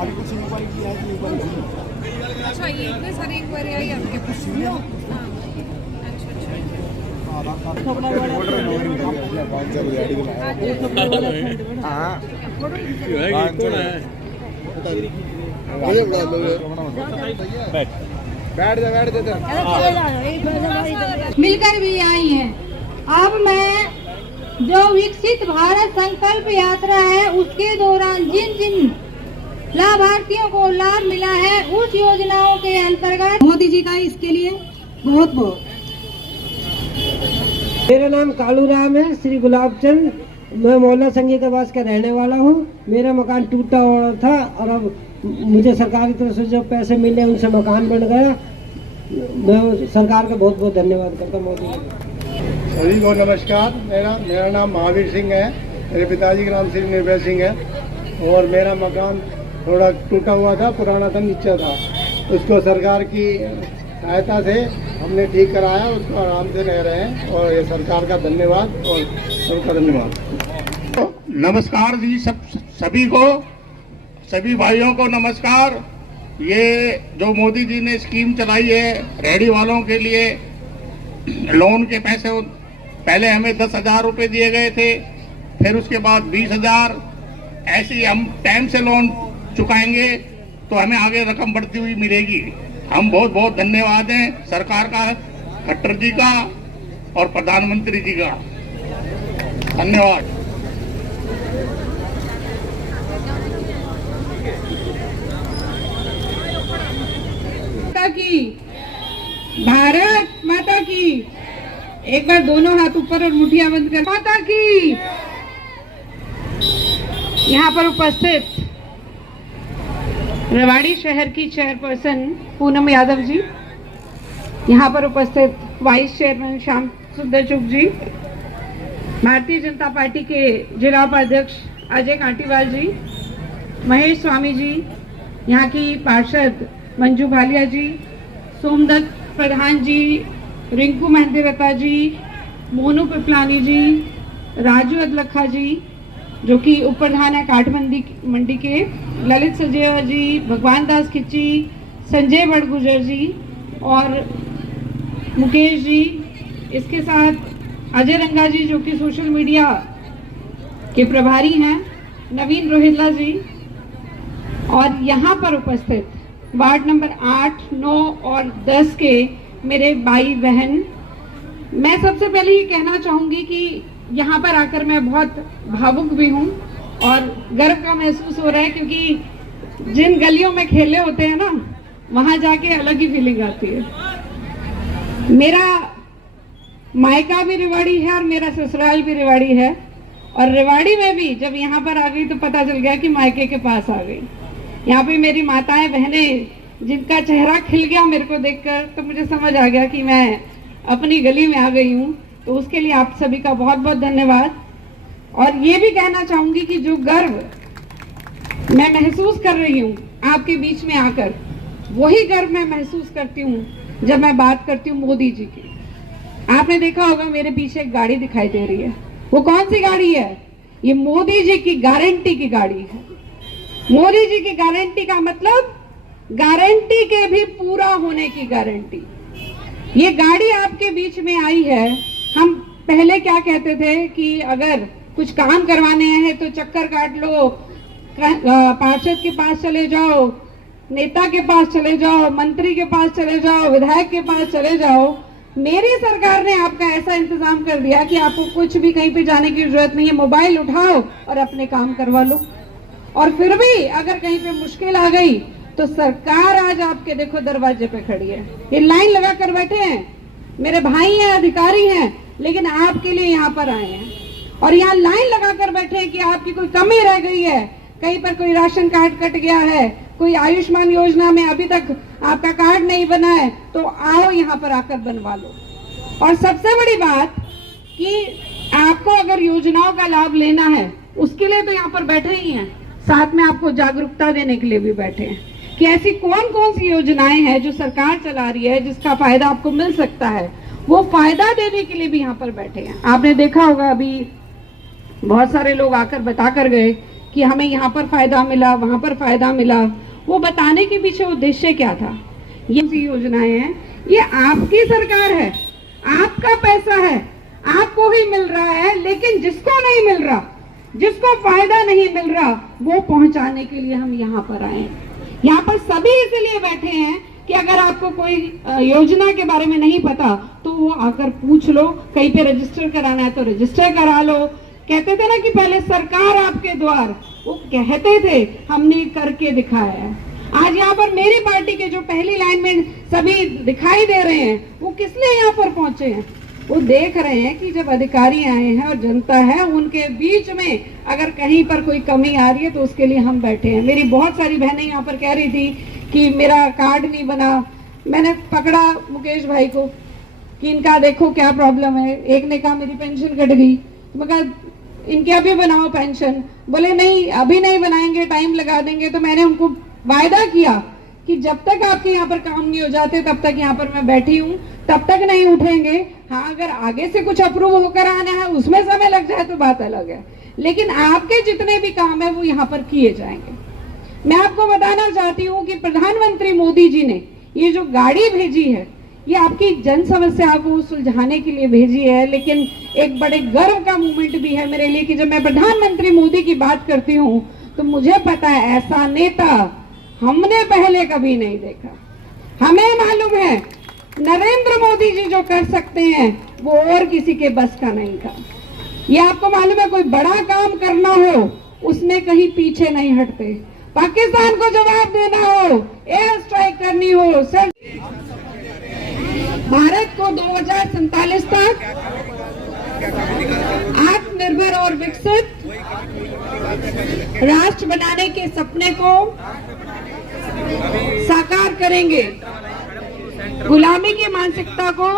अभी कुछ इंक्वायरी की है कि इंक्वायरी अच्छा, ये इतने सारी इंक्वायरी आई आपके पास? हाँ, मिलकर भी आई है। अब मैं जो विकसित भारत संकल्प यात्रा है उसके दौरान जिन जिन लाभार्थियों को लाभ मिला है उस योजनाओं के अंतर्गत मोदी जी का इसके लिए बहुत बहुत। मेरा नाम कालू राम है, श्री गुलाबचंद। मैं मोहल्ला संघी के पास का रहने वाला हूँ। मेरा मकान टूटा हुआ था और अब मुझे सरकार की तरफ से जो पैसे मिले उनसे मकान बन गया। मैं सरकार का बहुत बहुत धन्यवाद करता हूँ मोदी जी। सभी को नमस्कार। मेरा नाम महावीर सिंह है। मेरे पिताजी का नाम श्री निर्भय सिंह है और मेरा मकान थोड़ा टूटा हुआ था, पुराना था, नीचा था। उसको सरकार की सहायता से हमने ठीक कराया, उसको आराम से रह रहे हैं और ये सरकार का धन्यवाद और सबका धन्यवाद। नमस्कार जी, सभी को, सभी भाइयों को नमस्कार। ये जो मोदी जी ने स्कीम चलाई है रेहड़ी वालों के लिए, लोन के पैसे पहले हमें 10,000 रुपये दिए गए थे, फिर उसके बाद 20,000। ऐसे ही हम टाइम से लोन चुकाएंगे तो हमें आगे रकम बढ़ती हुई मिलेगी। हम बहुत बहुत धन्यवाद हैं सरकार का, खट्टर जी का और प्रधानमंत्री जी का। धन्यवाद। माता की, भारत माता की। एक बार दोनों हाथ ऊपर और मुठियां बंद कर। माता की। यहाँ पर उपस्थित रेवाड़ी शहर की चेयरपर्सन पूनम यादव जी, यहाँ पर उपस्थित वाइस चेयरमैन श्याम सुंदर चुग जी, भारतीय जनता पार्टी के जिला उपाध्यक्ष अजय कांटीवाल जी, महेश स्वामी जी, यहाँ की पार्षद मंजू भालिया जी, सोमदत्त प्रधान जी, रिंकू मेहंदीरता जी, मोनू पिपलानी जी, राजू अदलखा जी जो कि उप प्रधान है काठ मंडी के, ललित सजेवा जी, भगवान दास खिच्ची, संजय बड़गुजर जी और मुकेश जी। इसके साथ अजय रंगा जी जो कि सोशल मीडिया के प्रभारी हैं, नवीन रोहिल्ला जी, और यहाँ पर उपस्थित वार्ड नंबर 8, 9 और 10 के मेरे भाई बहन। मैं सबसे पहले ये कहना चाहूँगी कि यहाँ पर आकर मैं बहुत भावुक भी हूँ और गर्व का महसूस हो रहा है, क्योंकि जिन गलियों में खेले होते हैं ना, वहाँ जाके अलग ही फीलिंग आती है। मेरा मायका भी रेवाड़ी है और मेरा ससुराल भी रेवाड़ी है, और रेवाड़ी में भी जब यहाँ पर आ गई तो पता चल गया कि मायके के पास आ गई। यहाँ पे मेरी माताएं बहनें जिनका चेहरा खिल गया मेरे को देखकर, तो मुझे समझ आ गया कि मैं अपनी गली में आ गई हूँ। तो उसके लिए आप सभी का बहुत बहुत धन्यवाद। और ये भी कहना चाहूंगी कि जो गर्व मैं महसूस कर रही हूँ आपके बीच में आकर, वही गर्व मैं महसूस करती हूँ जब मैं बात करती हूँ मोदी जी की। आपने देखा होगा मेरे पीछे एक गाड़ी दिखाई दे रही है, वो कौन सी गाड़ी है? ये मोदी जी की गारंटी की गाड़ी है। मोदी जी की गारंटी का मतलब गारंटी के भी पूरा होने की गारंटी। ये गाड़ी आपके बीच में आई है। हम पहले क्या कहते थे कि अगर कुछ काम करवाने हैं तो चक्कर काट लो, पार्षद के पास चले जाओ, नेता के पास चले जाओ, मंत्री के पास चले जाओ, विधायक के पास चले जाओ। मेरी सरकार ने आपका ऐसा इंतजाम कर दिया कि आपको कुछ भी कहीं पे जाने की जरूरत नहीं है, मोबाइल उठाओ और अपने काम करवा लो। और फिर भी अगर कहीं पे मुश्किल आ गई तो सरकार आज आपके देखो दरवाजे पे खड़ी है। ये लाइन लगा कर बैठे हैं, मेरे भाई हैं, अधिकारी हैं, लेकिन आपके लिए यहाँ पर आए हैं। और यहाँ लाइन लगा कर बैठे हैं कि आपकी कोई कमी रह गई है, कहीं पर कोई राशन कार्ड कट गया है, कोई आयुष्मान योजना में अभी तक आपका कार्ड नहीं बना है, तो आओ यहाँ पर आकर बनवा लो। और सबसे बड़ी बात कि आपको अगर योजनाओं का लाभ लेना है, उसके लिए तो यहाँ पर बैठे ही हैं, साथ में आपको जागरूकता देने के लिए भी बैठे हैं कि ऐसी कौन कौन सी योजनाएं हैं जो सरकार चला रही है जिसका फायदा आपको मिल सकता है। वो फायदा देने के लिए भी यहाँ पर बैठे हैं। आपने देखा होगा अभी बहुत सारे लोग आकर बता कर गए कि हमें यहाँ पर फायदा मिला, वहाँ पर फायदा मिला। वो बताने के पीछे उद्देश्य क्या था? ये योजनाएं हैं, ये आपकी सरकार है, आपका पैसा है, आपको ही मिल रहा है, लेकिन जिसको नहीं मिल रहा, जिसको फायदा नहीं मिल रहा, वो पहुंचाने के लिए हम यहाँ पर आए हैं। यहाँ पर सभी इसलिए बैठे हैं कि अगर आपको कोई योजना के बारे में नहीं पता तो वो आकर पूछ लो, कहीं पे रजिस्टर कराना है तो रजिस्टर करा लो। कहते थे ना कि पहले सरकार आपके द्वार, वो कहते थे, हमने करके दिखाया है। आज यहाँ पर मेरी पार्टी के जो पहली लाइन में सभी दिखाई दे रहे हैं, वो किस लिए यहाँ पर पहुंचे हैं? वो देख रहे हैं कि जब अधिकारी आए हैं और जनता है, उनके बीच में अगर कहीं पर कोई कमी आ रही है तो उसके लिए हम बैठे हैं। मेरी बहुत सारी बहनें यहाँ पर कह रही थी कि मेरा कार्ड नहीं बना। मैंने पकड़ा मुकेश भाई को कि इनका देखो क्या प्रॉब्लम है। एक ने कहा मेरी पेंशन कट गई, तो मैं कहा इनके अभी बनाओ पेंशन। बोले नहीं अभी नहीं बनाएंगे, टाइम लगा देंगे। तो मैंने उनको वायदा किया कि जब तक आपके यहाँ पर काम नहीं हो जाते तब तक यहाँ पर मैं बैठी हूँ, तब तक नहीं उठेंगे। हाँ, अगर आगे से कुछ अप्रूव होकर आना है, उसमें समय लग जाए तो बात अलग है, लेकिन आपके जितने भी काम है वो यहाँ पर किए जाएंगे। मैं आपको बताना चाहती हूँ कि प्रधानमंत्री मोदी जी ने ये जो गाड़ी भेजी है, ये आपकी जन समस्या को सुलझाने के लिए भेजी है। लेकिन एक बड़े गर्व का मोमेंट भी है मेरे लिए कि जब मैं प्रधानमंत्री मोदी की बात करती हूँ तो मुझे पता है ऐसा नेता हमने पहले कभी नहीं देखा। हमें मालूम है नरेंद्र मोदी जी जो कर सकते हैं वो और किसी के बस का नहीं था। ये आपको मालूम है, कोई बड़ा काम करना हो उसमें कहीं पीछे नहीं हटते। पाकिस्तान को जवाब देना हो, एयर स्ट्राइक करनी हो, सर भारत को 2047 तक आत्मनिर्भर और विकसित राष्ट्र बनाने के सपने को साकार करेंगे। गुलामी की मानसिकता को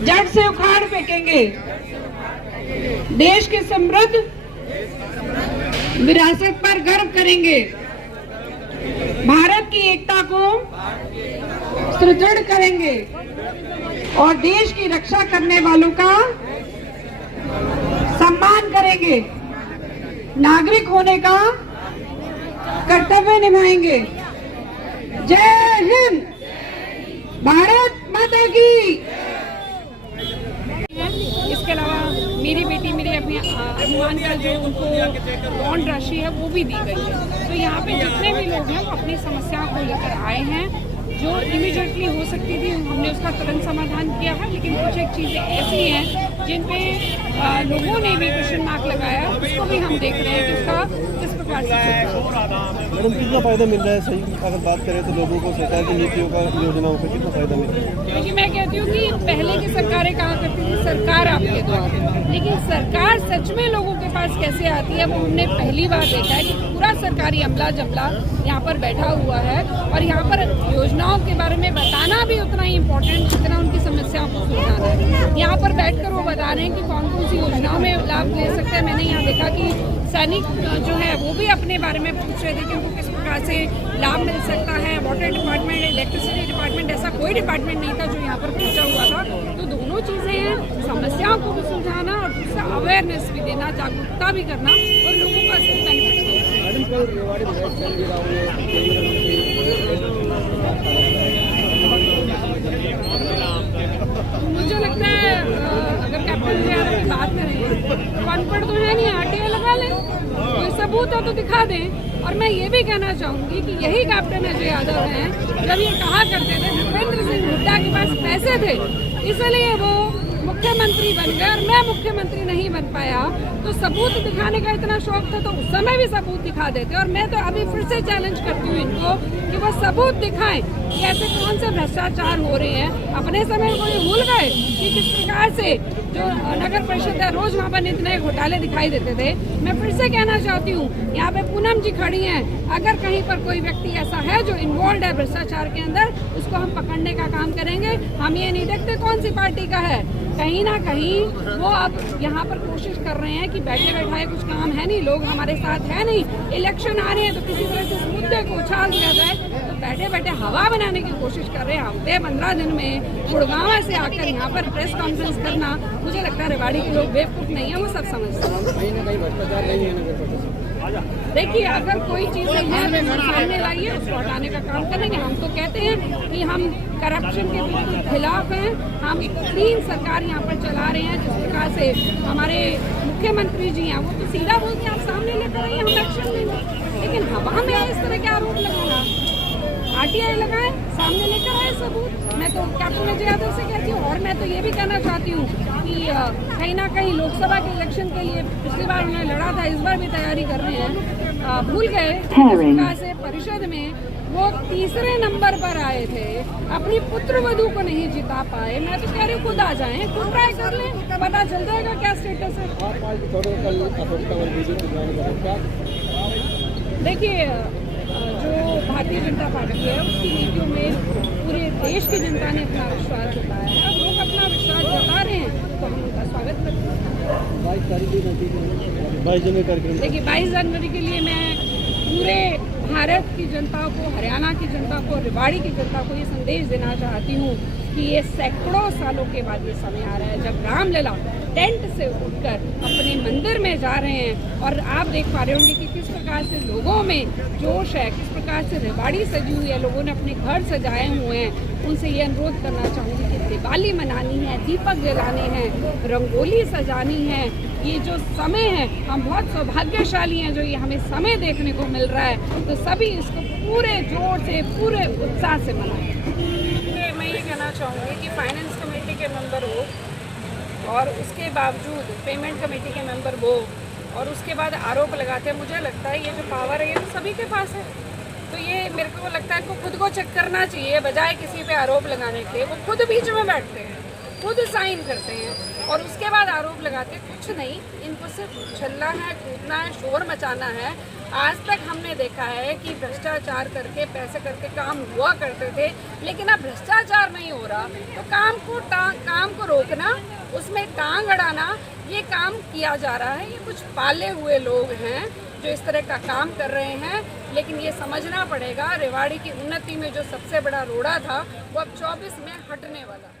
जड़ से उखाड़ फेंकेंगे। देश की समृद्ध विरासत पर गर्व करेंगे। भारत की एकता को सुदृढ़ करेंगे और देश की रक्षा करने वालों का सम्मान करेंगे। नागरिक होने का कर्तव्य निभाएंगे। जय हिंद, भारत माता की। इसके अलावा मेरी बेटी मेरे अपने अनुमान का जो उनको बॉन्ड राशि है वो भी दी गई है। तो यहाँ पे जितने भी लोग हैं वो अपनी समस्याओं को लेकर आए हैं। जो इमीडिएटली हो सकती थी हमने उसका तुरंत समाधान किया है, लेकिन कुछ एक चीज़ें ऐसी हैं जिन पे लोगों ने भी क्वेश्चन मार्क लगाया, उसको भी हम देख रहे हैं कि उसका किस प्रकार से। मैडम कितना फ़ायदा मिल रहा है? सही अगर बात करें तो लोगों को सरकार की नीतियों का, योजनाओं का कितना फ़ायदा मिल रहा है? क्योंकि मैं कहती हूँ कि पहले की सरकारें कहा करती थी सरकार आपके द्वार, लेकिन सरकार सच में लोगों के पास कैसे आती है वो हमने पहली बार देखा है कि पूरा सरकारी अमला जमला यहाँ पर बैठा हुआ है और यहाँ पर योजनाओं के बारे में बताना भी उतना ही इम्पोर्टेंट जितना उनकी समस्याओं को सुलझाना है। यहाँ पर बैठकर वो बता रहे हैं कि कौन कौन सी योजनाओं में लाभ ले सकते हैं। मैंने यहाँ देखा कि सैनिक जो है वो भी अपने बारे में पूछ रहे थे कि उनको किस प्रकार से लाभ मिल सकता है। वाटर डिपार्टमेंट, इलेक्ट्रिसिटी डिपार्टमेंट, ऐसा कोई डिपार्टमेंट नहीं था जो यहाँ पर पूछा हुआ था। तो दोनों चीज़ें हैं, समस्याओं को भी सुलझाना और दूसरा अवेयरनेस भी देना, जागरूकता भी करना और लोगों का इससे बेनिफिट मुझे लगता है अगर कैप्टन जी की बात करें, अनपढ़ तो है नहीं, आरटीआई लगा लें, कोई सबूत है तो दिखा दें। और मैं ये भी कहना चाहूँगी कि यही कैप्टन अजय यादव हैं, जब ये कहा करते थे भूपेंद्र सिंह हुड्डा के पास पैसे थे इसलिए वो मुख्यमंत्री बन गए और मैं मुख्यमंत्री नहीं बन पाया, तो सबूत दिखाने का इतना शौक था तो उस समय भी सबूत दिखा देते। और मैं तो अभी फिर से चैलेंज करती हूँ इनको कि वो सबूत दिखाएं कि ऐसे कौन से भ्रष्टाचार हो रहे हैं। अपने समय को ये भूल गए कि किस प्रकार से जो नगर परिषद है रोज वहाँ पर नित नए घोटाले दिखाई देते थे। मैं फिर से कहना चाहती हूँ, यहाँ पे पूनम जी खड़ी हैं, अगर कहीं पर कोई व्यक्ति ऐसा है जो इन्वॉल्व है भ्रष्टाचार के अंदर, उसको हम पकड़ने का काम करेंगे। हम ये नहीं देखते कौन सी पार्टी का है, कहीं ना कहीं वो अब यहाँ पर कोशिश कर रहे हैं कि बैठे बैठाए कुछ काम है नहीं, लोग हमारे साथ है नहीं, इलेक्शन आ रहे हैं तो किसी तरह से इस मुद्दे को उछाल दिया जाए। बैठे बैठे हवा बनाने की कोशिश कर रहे हैं। हफ्ते 15 दिन में गुड़गांव से आकर यहाँ पर प्रेस कॉन्फ्रेंस करना, मुझे लगता है रेवाड़ी के लोग बेवकूफ़ नहीं है, वो सब समझते हैं। कहीं ना कहीं भ्रष्टाचार नहीं है। देखिए, अगर कोई चीज़ें हैं तो सामने लाइए, उसको हटाने का काम करेंगे। हम तो कहते हैं कि हम करप्शन के बिल्कुल खिलाफ हैं। हम क्लीन सरकार यहाँ पर चला रहे हैं। जिस प्रकार से हमारे मुख्यमंत्री जी हैं, वो तो सीधा बोलते हैं आप सामने लेकर आइए, हम एक्शन लेंगे। लेकिन हवा में इस तरह के आरोप लगाना, RTI लगाए, सामने लेकर आए सबूत। मैं तो कैप्टन अजय यादव से कहती हूँ, और मैं तो ये भी कहना चाहती हूँ कि कहीं ना कहीं लोकसभा के इलेक्शन के लिए पिछली बार उन्होंने लड़ा था, इस बार भी तैयारी कर रहे हैं। भूल गए से परिषद में वो तीसरे नंबर पर आए थे, अपनी पुत्र वधू को नहीं जिता पाए। मैं तो कह रही हूँ खुद आ जाएं, खुद ट्राई कर लें, पता चल जाएगा क्या स्टेटस है। देखिए, जो भारतीय जनता पार्टी है उसकी नीतियों में पूरे देश की जनता ने अपना विश्वास जताया है। अब लोग अपना विश्वास जता रहे हैं तो हम उनका स्वागत करते हैं। 22 जनवरी कार्यक्रम, देखिए 22 जनवरी के लिए मैं पूरे भारत की जनता को, हरियाणा की जनता को, रेवाड़ी की जनता को ये संदेश देना चाहती हूँ कि ये सैकड़ों सालों के बाद ये समय आ रहा है जब रामलला टेंट से उठकर अपने मंदिर में जा रहे हैं। और आप देख पा रहे होंगे कि किस प्रकार से लोगों में जोश है, किस प्रकार से रेवाड़ी सजी हुई है, लोगों ने अपने घर सजाए हुए हैं। उनसे ये अनुरोध करना चाहूँगी कि दिवाली मनानी है, दीपक जलाने हैं, रंगोली सजानी है। ये जो समय है, हम बहुत सौभाग्यशाली हैं जो ये हमें समय देखने को मिल रहा है, तो सभी इसको पूरे जोर से, पूरे उत्साह से मनाएं। मैं ये कहना चाहूँगी कि फाइनेंस कमेटी के मेंबर हो और उसके बावजूद पेमेंट कमेटी के मेंबर वो, और उसके बाद आरोप लगाते हैं। मुझे लगता है ये जो पावर है ये तो सभी के पास है, तो ये मेरे को लगता है इनको खुद को चेक करना चाहिए, बजाय किसी पे आरोप लगाने के। वो खुद बीच में बैठते हैं, खुद साइन करते हैं और उसके बाद आरोप लगाते। कुछ नहीं, इनको सिर्फ उछलना है, कूदना है, शोर मचाना है। आज तक हमने देखा है कि भ्रष्टाचार करके, पैसे करके काम हुआ करते थे, लेकिन अब भ्रष्टाचार नहीं हो रहा तो काम को रोकना, उसमें टांग अड़ाना, ये काम किया जा रहा है। ये कुछ पाले हुए लोग हैं जो इस तरह का काम कर रहे हैं। लेकिन ये समझना पड़ेगा, रेवाड़ी की उन्नति में जो सबसे बड़ा रोड़ा था वो अब 24 में हटने वाला है।